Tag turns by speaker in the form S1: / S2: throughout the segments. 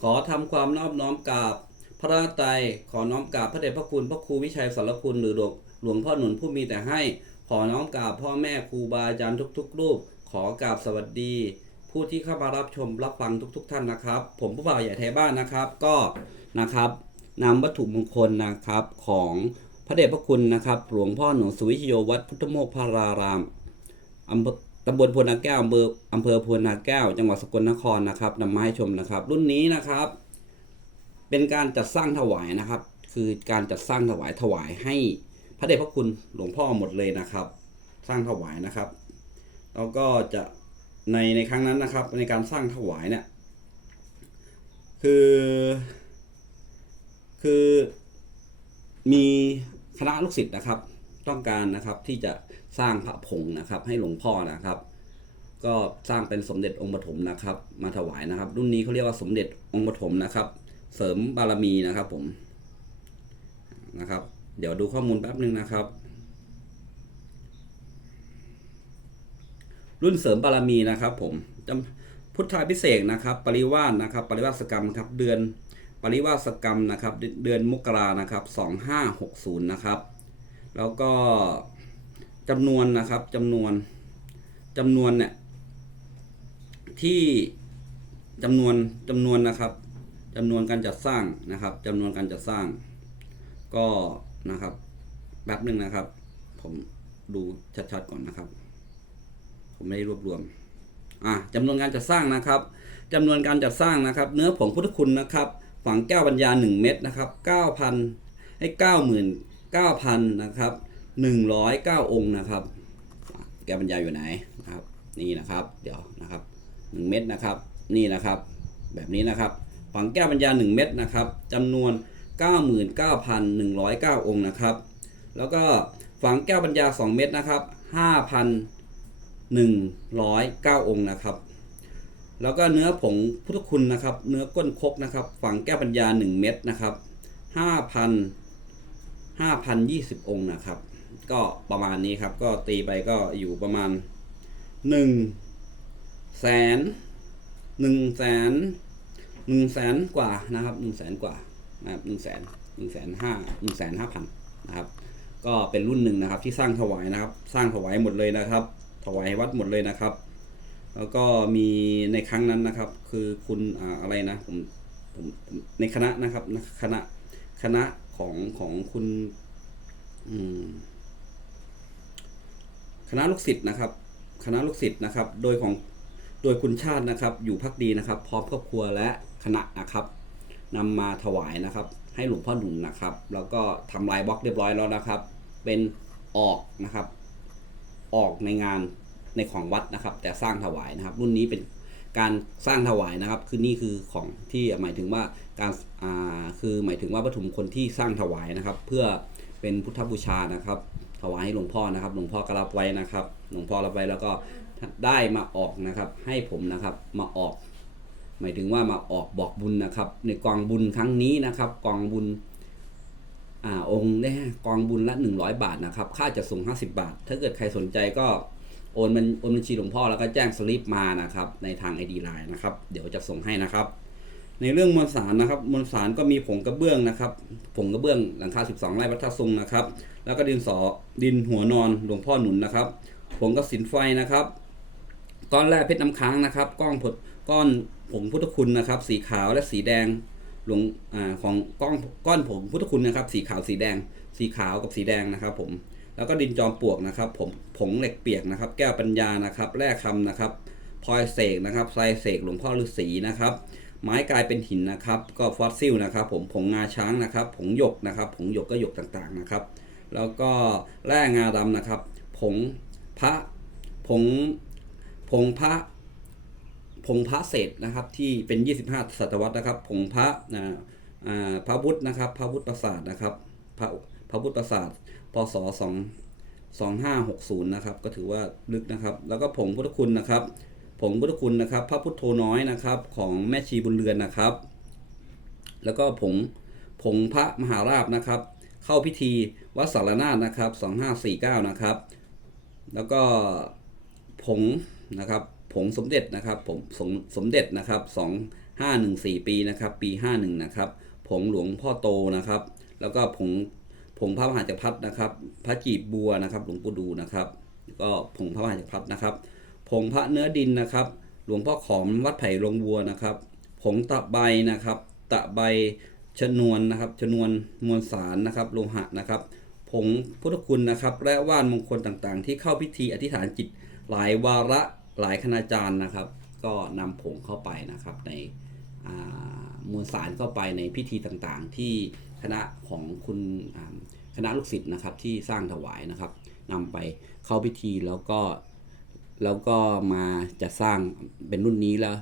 S1: ขอทำความนอบน้อมกราบ พระราตรัยขอน้อมกราบพระเดชพระคุณพระครูวิชัยสารคุณหรือหลวงหลวงพ่อหนุนผู้มีแต่ให้ ขอน้อมกราบพ่อแม่ครูบาอาจารย์ทุกๆ รูป ขอกราบสวัสดี ผู้ที่เข้ามารับชมรับฟังทุก ๆ ท่านนะครับ ผมผู้บ่าวใหญ่ไทยบ้านนะครับ ก็นะครับนำวัตถุมงคลนะครับของพระเดชพระคุณนะครับ หลวงพ่อหนูสุวิชโยวัดพุทธโมกพารารามอำเภอำบลพลนาแก้วอำเภออำเภอพลนาแก้ว จังหวัดสกลนครนะครับนำมาให้ชมนะครับ รุ่นนี้นะครับ เป็นการจัดสร้างถวายนะครับ คือการจัดสร้างถวายถวายให้พระเดชพระคุณหลวงพ่อหมดเลยนะครับ สร้างถวายนะครับแล้วก็จะในในครั้งนั้นนะครับ ในการสร้างถวายเนี่ยคือ คือมีคณะลูกศิษย์นะครับ ต้องการนะครับที่จะ สร้างพระผงนะครับ ให้หลวงพ่อนะครับ ก็สร้างเป็นสมเด็จองค์ปฐมนะครับ มาถวายนะครับ รุ่นนี้เขาเรียกว่าสมเด็จองค์ปฐมนะครับ เสริมบารมีนะครับผมนะครับ เดี๋ยวดูข้อมูลแป๊บนึงนะครับ รุ่นเสริมบารมีนะครับ ผมจำพุทธาพิเศษนะครับ ปริวาสนะครับ ปริวาสกรรมครับเดือนปริวาสกรรมนะครับ เดือนเดือนมกรานะครับสองห้าหกศูนย์นะครับ แล้วก็ จำนวนนะครับจำนวนจำนวนเนี่ยที่จำนวนจำนวนนะครับจำนวนการจัดสร้างนะครับจำนวนการจัดสร้าง ก็นะครับแป๊บหนึ่งนะครับ ผมดูชัดๆก่อนนะครับ ผมไม่ได้รวบรวมอะจำนวนการจัดสร้างนะครับจำนวนการจัดสร้างนะครับ เนื้อผงพุทธคุณนะครับ ฝังแก้วปัญญา 1 เม็ดนะครับ9,000ให้ 99,000นะครับ 109 องค์นะครับ แก้วปัญญาอยู่ไหนนะครับ นี่นะครับ เดี๋ยวนะครับ 1 เม็ดนะครับ นี่นะครับ แบบนี้นะครับฝังแก้วปัญญา1เม็ดนะครับจำนวน 99,109 องค์นะครับ แล้วก็ฝังแก้วปัญญา2เม็ดนะครับ5,109 องค์นะครับ แล้วก็เนื้อผงพุทธคุณนะครับ เนื้อก้นคกนะครับ ฝังแก้วปัญญา 1 เม็ดนะครับ5,000 5,020 องค์นะครับ ก็ประมาณนี้ครับ ก็ตีไปก็อยู่ประมาณ1แสน1แสน1แสนกว่านะครับ1แสนกว่านะครับ1แสน1แสนห้า1แสนห้าพันนะครับ ก็เป็นรุ่นหนึ่งนะครับ ที่สร้างถวายนะครับ สร้างถวายหมดเลยนะครับ ถวายวัดหมดเลยนะครับ แล้วก็มีในครั้งนั้นนะครับ คือคุณออะไรนะผมผมในคณะนะครับคณะคณะของของคุณ อืม คณะลูกศิษย์นะครับ คณะลูกศิษย์นะครับ โดยของโดยคุณชาตินะครับ อยู่พักดีนะครับ พร้อมครอบครัวและคณะนะครับนำมาถวายนะครับ ให้หลวงพ่อหนุนนะครับ แล้วก็ทำลายบล็อกเรียบร้อยแล้วนะครับ เป็นออกนะครับ ออกในงานในของวัดนะครับ แต่สร้างถวายนะครับ รุ่นนี้เป็นการสร้างถวายนะครับ คือนี่คือของที่หมายถึงว่าการอ่าคือหมายถึงว่าวัตถุมงคลที่สร้างถวายนะครับ เพื่อเป็นพุทธบูชานะครับ ถวายให้หลวงพ่อนะครับ หลวงพ่อก็รับไว้นะครับ หลวงพ่อรับไว้แล้วก็ได้มาออกนะครับ ให้ผมนะครับมาออก หมายถึงว่ามาออกบอกบุญนะครับ ในกองบุญครั้งนี้นะครับกองบุญอ่าองค์ได้กองบุญละ 100 บาทนะครับ ค่าจะส่ง 50 บาท ถ้าเกิดใครสนใจก็โอนมันโอนบัญชีหลวงพ่อแล้วก็แจ้งสลิปมานะครับ ในทาง ID Line นะครับ เดี๋ยวจะส่งให้นะครับ ในเรื่องมวลสารนะครับมวลสารก็มีผงกระเบื้องนะครับผงกระเบื้องหลังคา 12 ไร่วัดท่าทรงนะครับ แล้วก็ดินสอดินหัวนอนหลวงพ่อหนุนนะครับผงกระสินไฟนะครับ ก้อนแรกเพชรน้ำค้างนะครับ ก้อนผดก้อนผงพุทธคุณนะครับ สีขาวและสีแดงหลวงอ่าของก้อนก้อนผงพุทธคุณนะครับ สีขาวสีแดง สีขาวกับสีแดงนะครับ ผมแล้วก็ดินจอมปลวกนะครับ ผมผงเหล็กเปียกนะครับ แก้วปัญญานะครับ แร่คำนะครับพลอยเสกนะครับไซเสกหลวงพ่อฤาษีนะครับ ไม้กลายเป็นหินนะครับ ก็ฟอสซิลนะครับ ผมผงงาช้างนะครับ ผงหยกนะครับ ผงหยกก็หยกต่างๆนะครับ แล้วก็แร่งาดำนะครับ ผงพระผงผงพระผงพระเศษนะครับ ที่เป็น 25 ศตวรรษนะครับ ผงพระพระพุทธนะครับ พระพุทธประสาทนะครับ พระพระพุทธประสาทพศ2 2560 นะครับ ก็ถือว่าลึกนะครับ แล้วก็ผงพุทธคุณนะครับ ผงพุทธคุณนะครับ พระพุทโธน้อยนะครับ ของแม่ชีบุญเรือนนะครับ แล้วก็ผงผงพระมหาราบนะครับ เข้าพิธีวัดสารนาถนะครับ2549นะครับ แล้วก็ผงนะครับผงสมเด็จนะครับผมสมสมเด็จนะครับ514 ปีนะครับ ปี 51 นะครับ ผงหลวงพ่อโตนะครับ แล้วก็ผงผงพระมหาจักรพรรดินะครับ พระจีบบัวนะครับ หลวงปู่ดูนะครับ ก็ผงพระมหาจักรพรรดินะครับ ผงพระเนื้อดินนะครับ หลวงพ่อขอมวัดไผ่ลงวัวนะครับ ผงตะไบนะครับ ตะไบชนวนนะครับชนวนมวลสารนะครับโลหะนะครับผงพุทธคุณนะครับ และว่านมงคลต่างๆ ที่เข้าพิธีอธิษฐานจิตหลายวาระหลายคณาจารย์นะครับ ก็นำผงเข้าไปนะครับ ในมวลสารเข้าไปในพิธีต่างๆ ที่คณะของคุณคณะลูกศิษย์นะครับที่สร้างถวายนะครับนำไปเข้าพิธีแล้วก็ แล้วก็มาจะสร้างเป็นรุ่นนี้แล้ว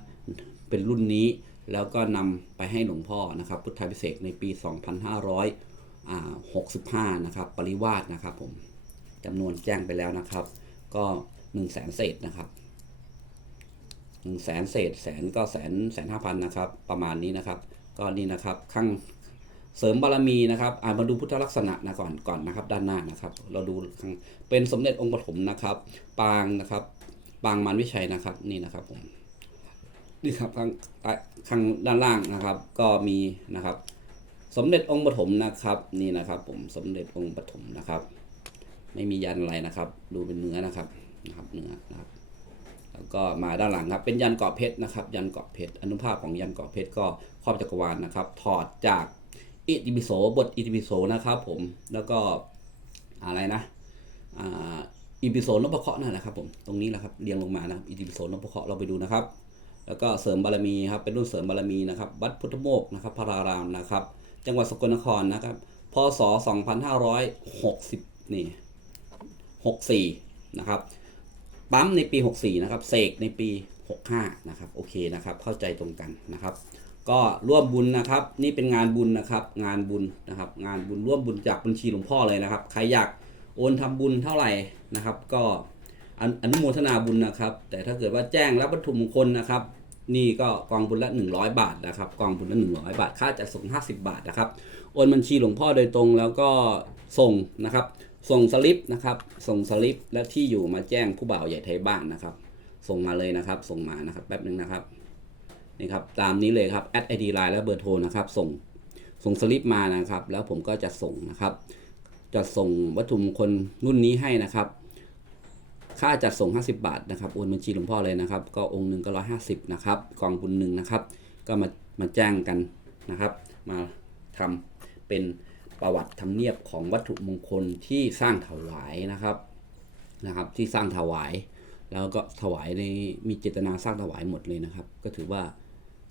S1: เป็นรุ่นนี้แล้วก็นำไปให้หลวงพ่อนะครับพุทธาพิเศษในปี 2565 นะครับ ปริวาสนะครับผมจำนวนแจ้งไปแล้วนะครับ ก็1 0 0 0 0แสนเศษนะครับ1 0 0 0 0แสนเศษแสนก็แสนแสนห้าพันนะครับ ประมาณนี้นะครับ ก็นี่นะครับข้าง เสริมบารมีนะครับอ่ามาดูพุทธลักษณะนะก่อนก่อนนะครับ ด้านหน้านะครับ เราดูเป็นสมเด็จองค์ปฐมนะครับ ปางนะครับ ปางมันวิชัยนะครับนี่นะครับผมนี่ครับข้างข้างด้านล่างนะครับ ก็มีนะครับ สมเด็จองค์ปฐมนะครับ นี่นะครับ ผมสมเด็จองค์ปฐมนะครับ ไม่มียันอะไรนะครับ ดูเป็นเนื้อนะครับนะครับเนื้อนะครับแล้วก็มาด้านหลังครับ เป็นยันเกาะเพชรนะครับ ยันเกาะเพชรอนุภาพของยันเกาะเพชรก็ครอบจักรวาลนะครับ ถอดจาก อิติปิโสบทอิติปิโสนะครับผมแล้วก็อะไรนะอ่าอิติปิโสนพเคราะห์นั่นแหละครับผมตรงนี้แหละครับเรียงลงมานะอิติปิโสนพเคราะห์เราไปดูนะครับ แล้วก็เสริมบารมีครับเป็นรุ่นเสริมบารมีนะครับวัดพุทธโมกนะครับพระรารามนะครับ จังหวัดสกลนครนะครับพศ 2560 นี่ 64 นะครับ ปั๊มในปี 64 นะครับ เสกในปี 65 นะครับ โอเคนะครับ เข้าใจตรงกันนะครับ ก็ร่วมบุญนะครับ นี่เป็นงานบุญนะครับ งานบุญนะครับ งานบุญร่วมบุญจากบัญชีหลวงพ่อเลยนะครับ ใครอยากโอนทำบุญเท่าไหร่นะครับ ก็อนุอนุโมทนาบุญนะครับ แต่ถ้าเกิดว่าแจ้งรับวัตถุมงคลนะครับ นี่ก็กองบุญละ 100 บาทนะครับกองบุญละ 100 บาท ค่าจัดส่ง 50 บาทนะครับ โอนบัญชีหลวงพ่อโดยตรงแล้วก็ส่งนะครับ ส่งสลิปนะครับ ส่งสลิปและที่อยู่มาแจ้งผู้บ่าวใหญ่ไทยบ้านนะครับ ส่งมาเลยนะครับ ส่งมานะครับ แป๊บหนึ่งนะครับ นี่ครับตามนี้เลยครับแอดไอดีไลน์และเบอร์โทรนะครับ ส่งส่งสลิปมานะครับ แล้วผมก็จะส่งนะครับจะส่งวัตถุมงคลรุ่นนี้ให้นะครับ ค่าจัดส่ง 50 บาทนะครับโอนบัญชีหลวงพ่อเลยนะครับ ก็องค์หนึ่งก็150นะครับกองบุญหนึ่งนะครับ ก็มามาแจ้งกันนะครับ มาทำเป็นประวัติธรรมเนียบของวัตถุมงคลที่สร้างถวายนะครับนะครับ ที่สร้างถวาย แล้วก็ถวายในมีเจตนาสร้างถวายหมดเลยนะครับ ก็ถือว่า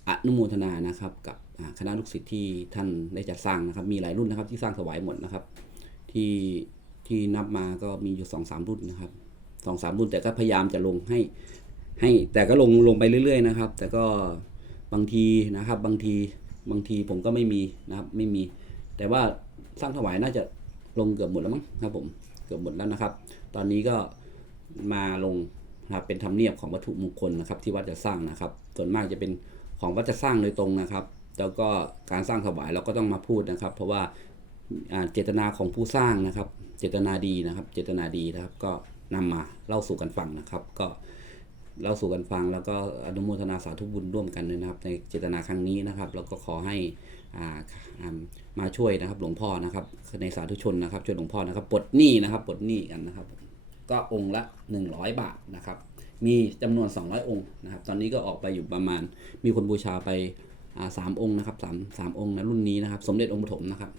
S1: อนุโมทนานะครับ กับคณะลูกศิษย์ที่ท่านได้จัดสร้างนะครับ มีหลายรุ่นนะครับ ที่สร้างถวายหมดนะครับ ที่ที่นับมาก็มีอยู่สองสามรุ่นนะครับสองสามรุ่นแต่ก็พยายามจะลงให้ให้แต่ก็ลงลงไปเรื่อย ๆ นะครับ แต่ก็บางทีนะครับ บางทีบางทีผมก็ไม่มีนะครับไม่มี แต่ว่าสร้างถวายน่าจะลงเกือบหมดแล้วมั้งครับผมเกือบหมดแล้วนะครับ ตอนนี้ก็มาลงนะครับเป็นธรรมเนียบของวัตถุมงคลนะครับ ที่วัดจะสร้างนะครับ ส่วนมากจะเป็น ของวัดจะสร้างโดยตรงนะครับ แล้วก็การสร้างถวายเราก็ต้องมาพูดนะครับ เพราะว่าเจตนาของผู้สร้างนะครับ เจตนาดีนะครับ เจตนาดีนะครับ ก็นำมาเล่าสู่กันฟังนะครับ ก็เล่าสู่กันฟัง แล้วก็อนุโมทนาสาธุบุญร่วมกันเลยนะครับ ในเจตนาครั้งนี้นะครับ แล้วก็ขอให้อ่าอ่ามาช่วยนะครับ หลวงพ่อนะครับ ในสาธุชนนะครับ ช่วยหลวงพ่อนะครับปลดหนี้นะครับปลดหนี้กันนะครับ ก็องค์ละ 100 บาทนะครับ มีจำนวน 200 องค์นะครับ ตอนนี้ก็ออกไปอยู่ประมาณ มีคนบูชาไปสามองค์นะครับสามสามองค์นะรุ่นนี้นะครับ สมเด็จองค์ปฐมนะครับ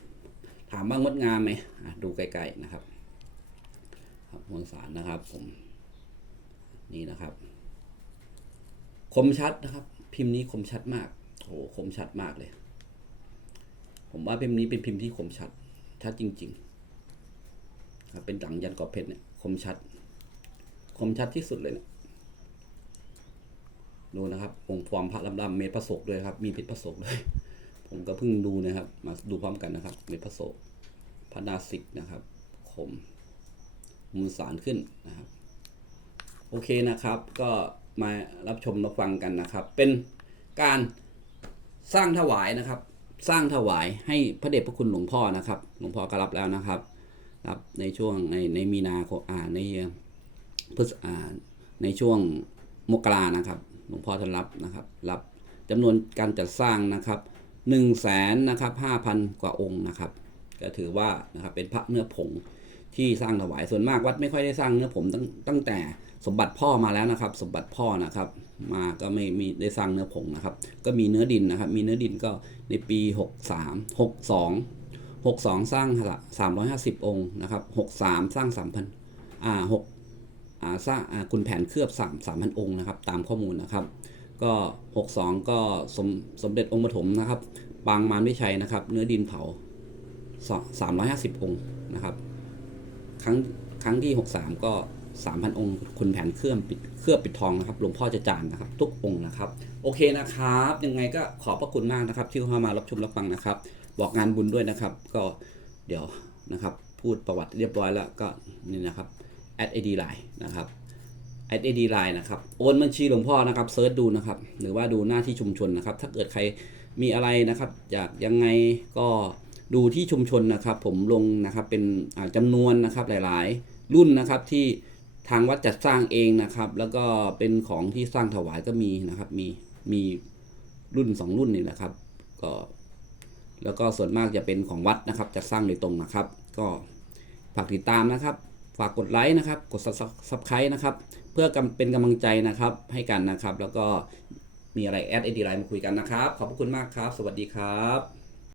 S1: ถามว่างดงามไหมดูไกลๆนะครับครับมวลสารนะครับผมนี่นะครับ คมชัดนะครับ พิมพ์นี้คมชัดมากโอ้โหคมชัดมากเลย ผมว่าพิมพ์นี้เป็นพิมพ์ที่คมชัดชัดจริงๆครับเป็นหลังยันกอบเพชรเนี่ยคมชัด คมชัดที่สุดเลยเนี่ย ดูนะครับองค์ความพระลำๆเมตรพระศกด้วยครับ มีเพชรพระศกด้วย ผมก็เพิ่งดูนะครับ มาดูพร้อมกันนะครับ เมตรพระศกพระนาสิกนะครับคมมูลสารขึ้นนะครับ โอเคนะครับ ก็มารับชมรับฟังกันนะครับ เป็นการสร้างถวายนะครับ สร้างถวายให้พระเดชพระคุณหลวงพ่อนะครับ หลวงพ่อก็รับแล้วนะครับรับในช่วงในในมีนาคมอ่าในพฤษอ่าในช่วงมกรานะครับ หลวงพ่อท่านรับนะครับ รับจำนวนการจัดสร้างนะครับ1นึ่งแสนนะครับห้าพันกว่าองค์นะครับ ก็ถือว่านะครับเป็นพระเนื้อผงที่สร้างถวายส่วนมากวัดไม่ค่อยได้สร้างเนื้อผมตั้งตั้งแต่สมบัติพ่อมาแล้วนะครับ สมบัติพ่อนะครับ มาก็ไม่มีได้สร้างเนื้อผงนะครับ ก็มีเนื้อดินนะครับ มีเนื้อดินก็ในปี 63 62 62 สร้างละ350 องค์นะครับ 63 สร้าง 3,000 อ่า6 สร้างอ่าคุณแผนเคลือบ3 3,000 องค์นะครับ ตามข้อมูลนะครับ ก็ 62 ก็สมสมเด็จองค์ปฐมนะครับ ปางมารวิชัยนะครับ เนื้อดินเผาสามร้อยห้าสิบองค์นะครับ ครั้งครั้งที่หกสามก็สามพันองค์ คุณแผนเครื่องปิดเคลือบปิดทองนะครับหลวงพ่อจะจานนะครับ ทุกองค์นะครับ โอเคนะครับ ยังไงก็ขอบพระคุณมากนะครับ ที่เข้ามารับชมรับฟังนะครับ บอกงานบุญด้วยนะครับ ก็เดี๋ยวนะครับ พูดประวัติเรียบร้อยแล้วก็นี่นะครับ add id line นะครับ add id line นะครับโอนบัญชีหลวงพ่อนะครับเซิร์ชดูนะครับ หรือว่าดูหน้าที่ชุมชนนะครับ ถ้าเกิดใครมีอะไรนะครับอยากยังไงก็ดูที่ชุมชนนะครับ ผมลงนะครับเป็นอ่าจำนวนนะครับหลายๆ รุ่นนะครับที่ทางวัดจัดสร้างเองนะครับ แล้วก็เป็นของที่สร้างถวายก็มีนะครับมีมีรุ่นสองรุ่นนี่แหละครับก็แล้วก็ส่วนมากจะเป็นของวัดนะครับจัดสร้างโดยตรงนะครับ ก็ฝากติดตามนะครับ ฝากกดไลค์นะครับ กด subscribe นะครับ เพื่อกเป็นกำลังใจนะครับให้กันนะครับ แล้วก็มีอะไรแอดไอดีไลน์มาคุยกันนะครับ ขอบคุณมากครับ สวัสดีครับ